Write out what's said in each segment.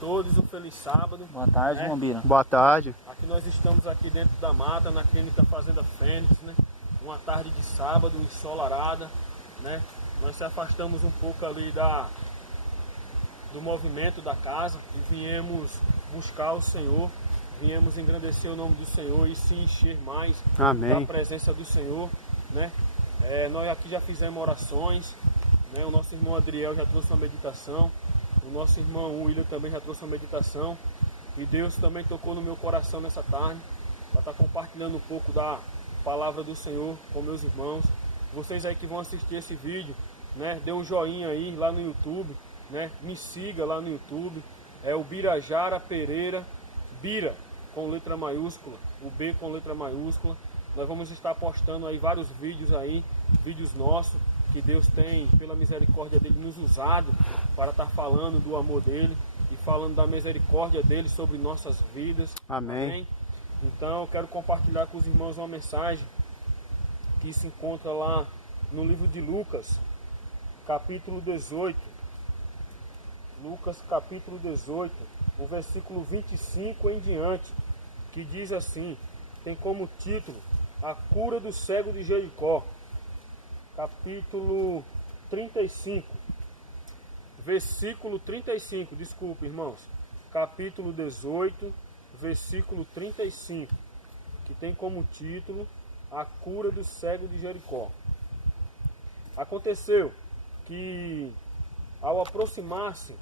todos, um feliz sábado. Boa tarde, Bombira. Boa tarde. Aqui nós estamos aqui dentro da mata, na clínica Fazenda Fênix, né? Uma tarde de sábado, ensolarada, né? Nós se afastamos um pouco ali do movimento da casa e viemos buscar o Senhor, viemos engrandecer o nome do Senhor e se encher mais Amém. da presença do Senhor, né? Nós aqui já fizemos orações, né? O nosso irmão Adriel já trouxe uma meditação, o nosso irmão William também já trouxe uma meditação, e Deus também tocou no meu coração nessa tarde para estar compartilhando um pouco da palavra do Senhor com meus irmãos. Vocês aí que vão assistir esse vídeo, né? Dê um joinha aí lá no YouTube, né? Me siga lá no YouTube, é o Birajara Pereira, Bira com letra maiúscula, o B com letra maiúscula. Nós vamos estar postando aí vários vídeos aí, vídeos nossos, que Deus tem, pela misericórdia dele, nos usado para estar falando do amor dele e falando da misericórdia dele sobre nossas vidas. Amém. Então eu quero compartilhar com os irmãos uma mensagem que se encontra lá no livro de Lucas, capítulo 18. Lucas capítulo 18, o versículo 25 em diante, que diz assim, tem como título, A Cura do Cego de Jericó. Capítulo 35, versículo 35, desculpe, irmãos. Capítulo 18, versículo 35, que tem como título, A Cura do Cego de Jericó. Aconteceu que, ao aproximar-se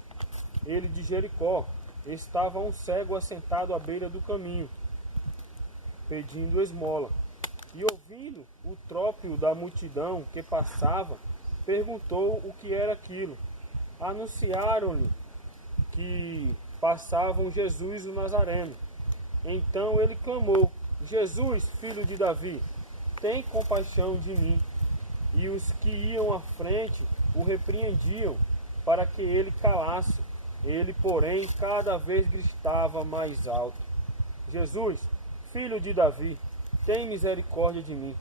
ele de Jericó, estava um cego assentado à beira do caminho, pedindo esmola. E ouvindo o trópio da multidão que passava, perguntou o que era aquilo. Anunciaram-lhe que passavam Jesus o Nazareno. Então ele clamou, Jesus, filho de Davi, tem compaixão de mim. E os que iam à frente o repreendiam para que ele calasse. Ele, porém, cada vez gritava mais alto, Jesus, filho de Davi, tem misericórdia de mim.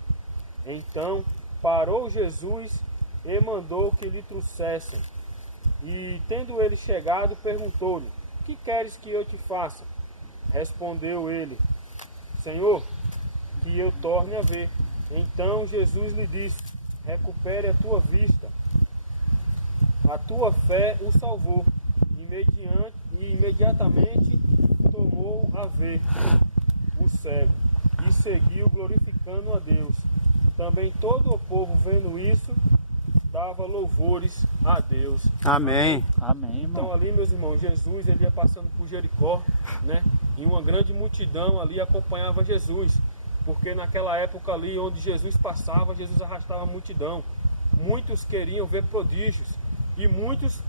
Então parou Jesus e mandou que lhe trouxessem. E tendo ele chegado, perguntou-lhe, que queres que eu te faça? Respondeu ele, Senhor, que eu torne a ver. Então Jesus lhe disse, recupere a tua vista. A tua fé o salvou. E imediatamente tomou a ver o cego e seguiu glorificando a Deus. Também todo o povo, vendo isso, dava louvores a Deus. Amém. Amém, irmão. Então ali, meus irmãos, Jesus ele ia passando por Jericó, né? E uma grande multidão ali acompanhava Jesus, porque naquela época ali onde Jesus passava, Jesus arrastava a multidão. Muitos queriam ver prodígios e muitos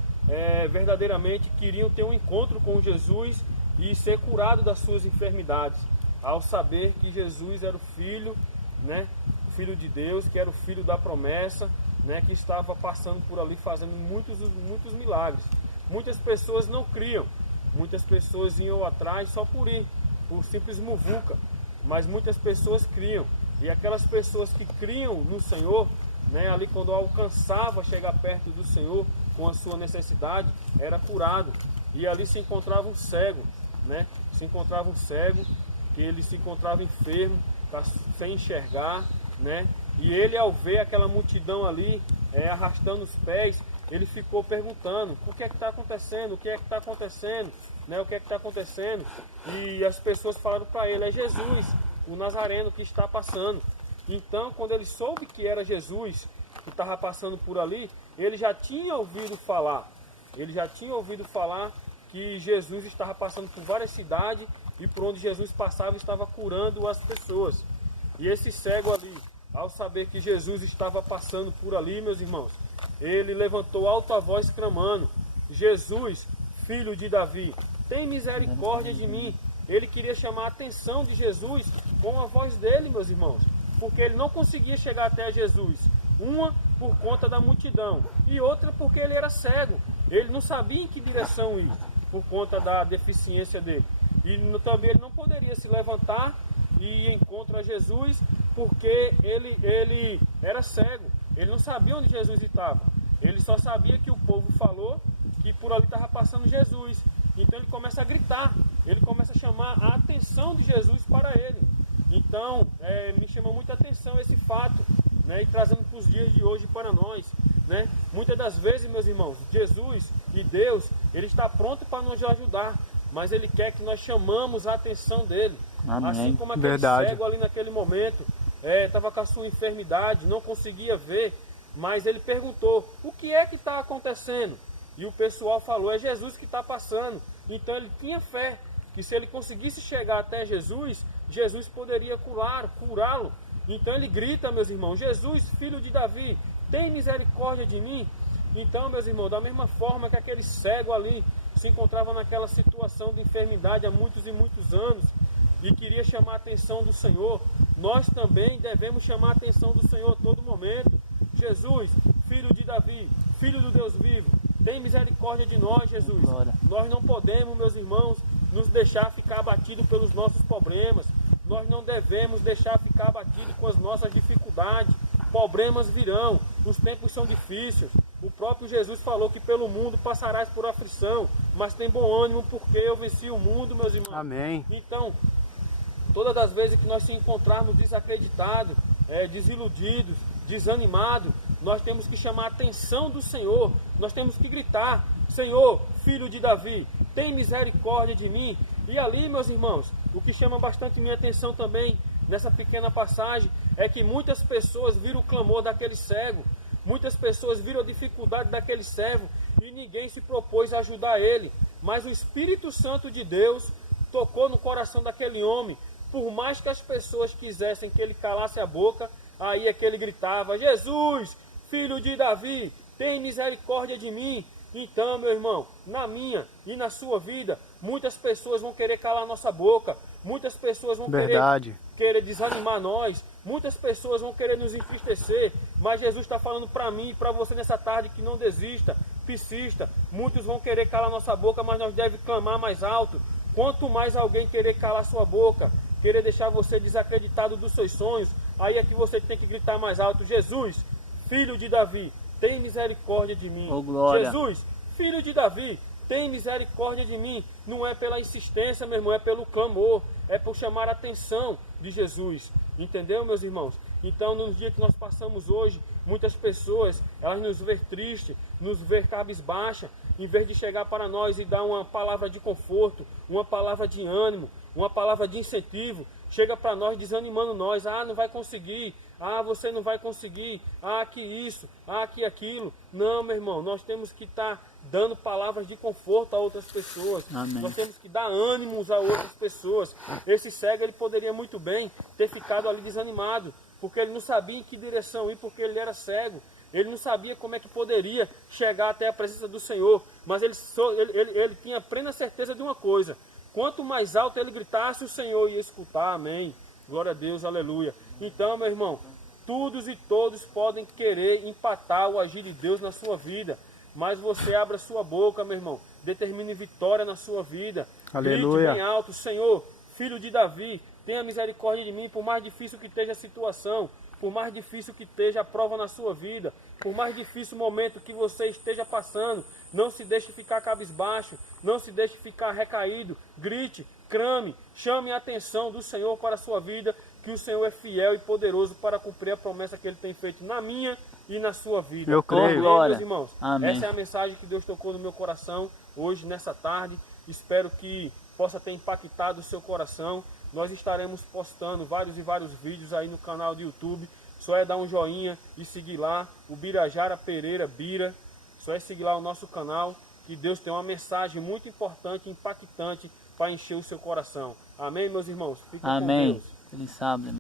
verdadeiramente queriam ter um encontro com Jesus e ser curado das suas enfermidades, ao saber que Jesus era o Filho, né? O Filho de Deus, que era o Filho da promessa, né? Que estava passando por ali fazendo muitos milagres. Muitas pessoas não criam, muitas pessoas iam atrás só por ir, por simples muvuca, mas muitas pessoas criam, e aquelas pessoas que criam no Senhor, né? Ali quando alcançava chegar perto do Senhor com a sua necessidade, era curado. E ali se encontrava um cego, né? Se encontrava um cego, que ele se encontrava enfermo, sem enxergar, né? E ele, ao ver aquela multidão ali, arrastando os pés, ele ficou perguntando, o que é que está acontecendo? O que é que está acontecendo? Né? O que é que está acontecendo? E as pessoas falaram para ele, é Jesus, o Nazareno que está passando. Então, quando ele soube que era Jesus que estava passando por ali, ele já tinha ouvido falar que Jesus estava passando por várias cidades e por onde Jesus passava estava curando as pessoas. E esse cego ali, ao saber que Jesus estava passando por ali, meus irmãos, ele levantou alta voz clamando, Jesus, filho de Davi, tem misericórdia de mim. Ele queria chamar a atenção de Jesus com a voz dele, meus irmãos, porque ele não conseguia chegar até Jesus. Uma por conta da multidão e outra porque ele era cego. Ele não sabia em que direção ir por conta da deficiência dele. E também ele não poderia se levantar e ir em encontro a Jesus porque ele era cego. Ele não sabia onde Jesus estava. Ele só sabia que o povo falou que por ali estava passando Jesus. Então ele começa começa a gritar, ele começa a chamar a atenção de Jesus para ele. Então, me chama muita atenção esse fato, né? E trazendo para os dias de hoje para nós, né? Muitas das vezes, meus irmãos, Jesus e Deus, Ele está pronto para nos ajudar, mas Ele quer que nós chamamos a atenção dele. Amém. Assim como aquele cego ali naquele momento, estava com a sua enfermidade, não conseguia ver, mas ele perguntou, o que é que está acontecendo? E o pessoal falou, é Jesus que está passando. Então ele tinha fé, que se ele conseguisse chegar até Jesus, Jesus poderia curá-lo. Então ele grita, meus irmãos, Jesus, filho de Davi, tem misericórdia de mim? Então, meus irmãos, da mesma forma que aquele cego ali se encontrava naquela situação de enfermidade há muitos e muitos anos e queria chamar a atenção do Senhor, nós também devemos chamar a atenção do Senhor a todo momento. Jesus, filho de Davi, filho do Deus vivo, tem misericórdia de nós, Jesus. Glória. Nós não podemos, meus irmãos, nos deixar ficar abatidos pelos nossos problemas. Nós não devemos deixar ficar abatidos com as nossas dificuldades. Problemas virão, os tempos são difíceis. O próprio Jesus falou que pelo mundo passarás por aflição, mas tem bom ânimo porque eu venci o mundo, meus irmãos. Amém. Então, todas as vezes que nós se encontrarmos desacreditados, desiludidos, desanimados, nós temos que chamar a atenção do Senhor. Nós temos que gritar, Senhor, filho de Davi, tem misericórdia de mim. E ali, meus irmãos, o que chama bastante minha atenção também, nessa pequena passagem, é que muitas pessoas viram o clamor daquele cego, muitas pessoas viram a dificuldade daquele servo e ninguém se propôs a ajudar ele. Mas o Espírito Santo de Deus tocou no coração daquele homem. Por mais que as pessoas quisessem que ele calasse a boca, aí é que ele gritava, Jesus, filho de Davi, tem misericórdia de mim. Então, meu irmão, na minha e na sua vida, muitas pessoas vão querer calar nossa boca, muitas pessoas vão querer desanimar nós, muitas pessoas vão querer nos entristecer, mas Jesus está falando para mim e para você nessa tarde que não desista, persista. Muitos vão querer calar nossa boca, mas nós devemos clamar mais alto. Quanto mais alguém querer calar sua boca, querer deixar você desacreditado dos seus sonhos, aí é que você tem que gritar mais alto, Jesus, filho de Davi, tem misericórdia de mim. Oh, glória. Jesus, filho de Davi, tem misericórdia de mim. Não é pela insistência, meu irmão, é pelo clamor, é por chamar a atenção de Jesus. Entendeu, meus irmãos? Então, nos dias que nós passamos hoje, muitas pessoas, elas nos vê triste, nos vê cabisbaixa, em vez de chegar para nós e dar uma palavra de conforto, uma palavra de ânimo, uma palavra de incentivo, chega para nós desanimando nós, não vai conseguir, você não vai conseguir, que isso, que aquilo. Não, meu irmão, nós temos que estar dando palavras de conforto a outras pessoas. Amém. Nós temos que dar ânimos a outras pessoas. Esse cego, ele poderia muito bem ter ficado ali desanimado, porque ele não sabia em que direção ir, porque ele era cego. Ele não sabia como é que poderia chegar até a presença do Senhor, mas ele tinha plena certeza de uma coisa: quanto mais alto ele gritasse, o Senhor ia escutar. Amém. Glória a Deus, aleluia. Então, meu irmão, todos e todos podem querer empatar o agir de Deus na sua vida, mas você abra sua boca, meu irmão, determine vitória na sua vida. Aleluia. Grite bem alto, Senhor, filho de Davi, tenha misericórdia de mim, por mais difícil que esteja a situação, por mais difícil que esteja a prova na sua vida, por mais difícil momento que você esteja passando, não se deixe ficar cabisbaixo, não se deixe ficar recaído, grite, clame, chame a atenção do Senhor para a sua vida, que o Senhor é fiel e poderoso para cumprir a promessa que Ele tem feito na minha e na sua vida. Eu creio. Amém, Glória. meus irmãos? Amém. Essa é a mensagem que Deus tocou no meu coração hoje, nessa tarde. Espero que possa ter impactado o seu coração. Nós estaremos postando vários e vários vídeos aí no canal do YouTube. Só é dar um joinha e seguir lá, o Birajara Pereira Bira. Só é seguir lá o nosso canal, que Deus tem uma mensagem muito importante, impactante, para encher o seu coração. Amém, meus irmãos? Fiquem com Amém. Deus. Ele sabe.